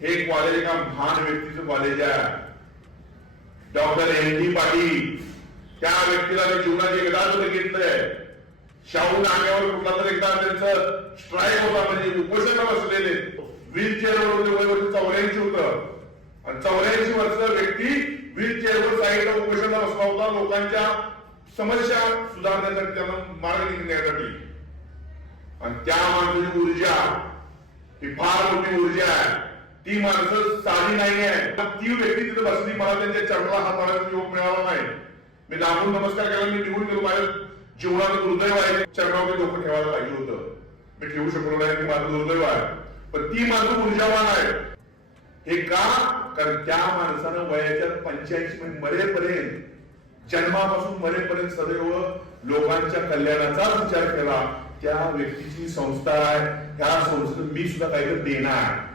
हे कॉलेज एका महान व्यक्तीचं कॉलेज आहे, डॉक्टर एन.डी. पाटील. त्या व्यक्तीला मी जीवनात एकदाच बघितलंय. शाहू नाक्यावर कुठला तर एकदा त्यांचं स्ट्राईक होता, म्हणजे उपोषणाला बसलेले, व्हीलचेअरवर वय वर्ष 84 होतं आणि 84 वर्षाचा व्यक्ती व्हीलचेअरवर साईडला उपोषणाला बसला होता, लोकांच्या समस्या सुधारण्यासाठी, त्यांना मार्ग निघण्यासाठी. आणि त्या माणसाची ऊर्जा ही फार मोठी ऊर्जा आहे. ती माणसं साधी नाही आहे. ती व्यक्ती तिथे बसली, मला त्यांच्या चरणाला हात मारायचा योग मिळाला नाही. मी लांबून नमस्कार केला, मी निघून गेलो. माझ्या जीवनात दुर्दैव आहे, चरणावरती डोकं ठेवायला पाहिजे होतं, मी ठेवू शकलो नाही, की माझं दुर्दैव आहे. पण ती माणसं ऊर्जावान आहे. हे का? कारण त्या माणसानं वयाच्या 85 मरेपर्यंत, जन्मापासून मरेपर्यंत सदैव लोकांच्या कल्याणाचाच विचार केला. त्या व्यक्तीची संस्था आहे, त्या संस्थेत मी सुद्धा काहीतरी देणार.